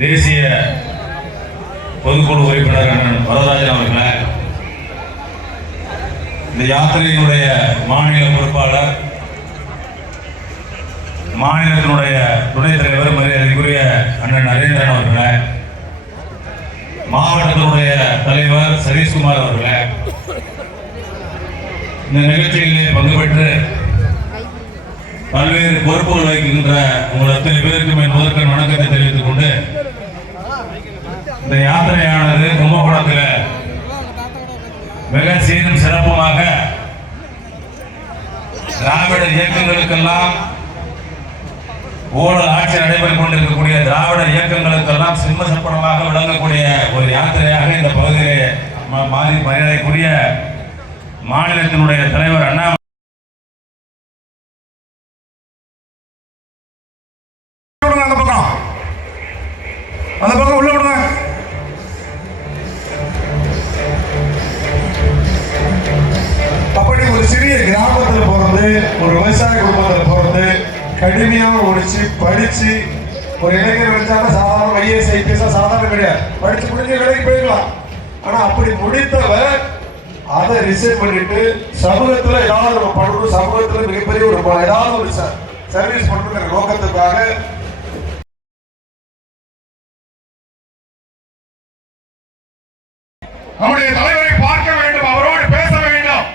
தேசிய பொதுக்குழு உறுப்பினர் அண்ணன் வரதராஜன் அவர்களே, இந்த யாத்திரையினுடைய மாநில பொறுப்பாளர், மாநிலத்தினுடைய துணைத் தலைவர் மரியாதைக்குரிய அண்ணன் நரேந்திரன் அவர்களே, மாவட்டத்தினுடைய தலைவர் சதீஷ்குமார் அவர்களே, இந்த நிகழ்ச்சிகளிலே பங்கு பெற்று பல்வேறு பொறுப்புகள் வைக்கின்ற உங்கள் அத்தனை பேருக்கு என் முதற்கண் வணக்கத்தை தெரிவித்துக் கொண்டு, இந்த யாத்திரையானது கும்பகோணத்தில் மிக சீரும் சிறப்புமாக திராவிட இயக்கங்களுக்கெல்லாம் ஊழல் ஆட்சி நடைபெற்றுக் கொண்டிருக்கக்கூடிய திராவிட இயக்கங்களுக்கெல்லாம் சிம்ம சப்பனமாக விளங்கக்கூடிய ஒரு யாத்திரையாக இந்த பகுதியிலே மரியாதைக்குரிய மாநிலத்தினுடைய தலைவர் அண்ணா அந்த பக்கம் உள்ள விடுங்க. அப்படி ஒரு சிறிய கிராமத்தில் பிறந்து ஒரு விவசாய குடும்பத்தில் பிறந்து கடுமையாக உழைச்சி படிச்சு ஒரு இளைஞர் வச்சாலும் சாதாரண ஐஏஎஸ் ஐபிஎஸ் சாதாரண கிடையாது. படிச்சு முடிஞ்ச வேலைக்கு போயிடலாம். ஆனா அப்படி முடித்தவர் அதை ரிசைன் பண்ணிட்டு சமூகத்துல ஏதாவது ஒரு பண்ணணும், சமூகத்துல மிகப்பெரிய ஒரு ஏதாவது ஒரு சர்வீஸ் பண்ணுங்கிற நோக்கத்துக்காக நம்முடைய தலைவரை பார்க்க வேண்டும், அவரோடு பேச வேண்டும்,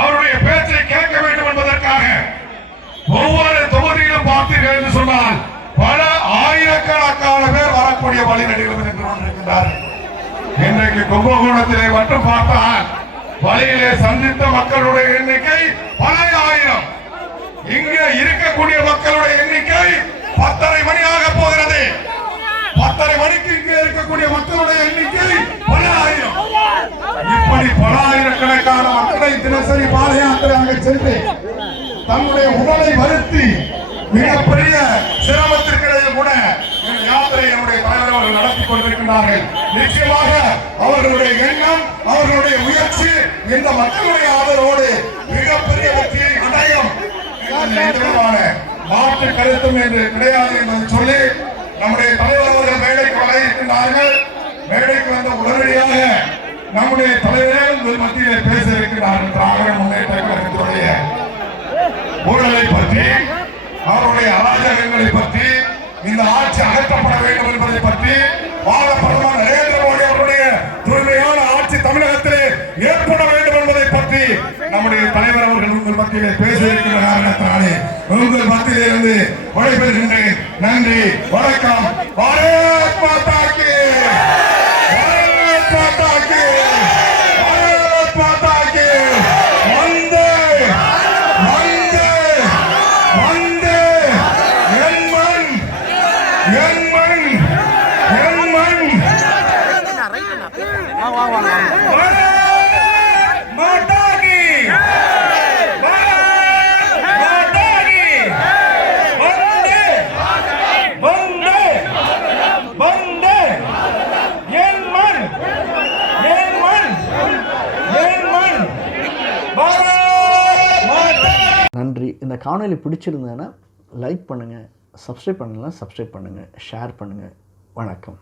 அவருடைய பேச்சை கேட்க வேண்டும் என்பதற்காக ஒவ்வொரு தொகுதியிலும் பார்த்தீர்கள் என்று சொன்னால் பல ஆயிரக்கணக்கான பேர் வரக்கூடிய வழிநடிகள் நின்று கொண்டிருக்கின்றார்கள். இன்றைக்கு கும்பகோணத்திலே மட்டும் பார்த்தால் வழியிலே சந்தித்த மக்களுடைய எண்ணிக்கை பல ஆயிரம். இங்கே இருக்கக்கூடிய மக்களுடைய எண்ணிக்கை 10:30 மணி ஆக போகிறது. 10:30 மணிக்கு இங்கே இருக்கக்கூடிய மக்களுடைய எண்ணிக்கை பல ஆயிரம். இப்படி பல ஆயிரக்கணக்கான மக்களை தினசரி பாத யாத்திரையாக சென்று தன்னுடைய உடலை வருத்தி மிகப்பெரிய சிரமத்திற்கிடையே கூட யாத்திரை நம்முடைய தலைவர் அவர்கள் நடத்தி கொண்டிருக்கிறார்கள். நிச்சயமாக அவர்களுடைய எண்ணம், அவர்களுடைய முயற்சி இந்த மக்களுடைய ஆதரவோடு மிகப்பெரிய வெற்றியை அடையும். மாற்று கருத்தும் என்று கிடையாது என்பதை சொல்லி நம்முடைய தலைவர் அவர்கள் மேடைக்கு வர இருக்கின்றார்கள். மேடைக்கு வந்த உடனடியாக நம்முடைய தலைவர்கள் மத்தியிலே பேச இருக்கிறார்கள். திராவிட முன்னேற்ற கழகத்தினுடைய ஊழலை பற்றி, அவருடைய அராஜகங்களை பற்றி, இந்த ஆட்சி அகற்றப்பட வேண்டும் என்பதை பற்றி, பாரத பிரதமர் நரேந்திர மோடி அவருடைய தூய்மையான ஆட்சி தமிழகத்திலே ஏற்பட வேண்டும் என்பதை பற்றி நம்முடைய தலைவர் அவர்கள் உங்கள் மத்தியிலே பேச இருக்கிற காரணத்தினாலே உங்கள் மத்தியிலே இருந்து விடைபெறுகின்றேன். நன்றி, வணக்கம். பாரத் மாதா கி, பாரத் மாதா கி, பாரத் மாதா கி. வந்தே வந்தே வந்தே. என் மண், என் மண், என் மண். மாதா கி, நன்றி. இந்த காணொலி பிடிச்சிருந்தேன்னா லைக் பண்ணுங்கள், சப்ஸ்கிரைப் பண்ணலாம் சப்ஸ்கிரைப் பண்ணுங்கள், ஷேர் பண்ணுங்கள். வணக்கம்.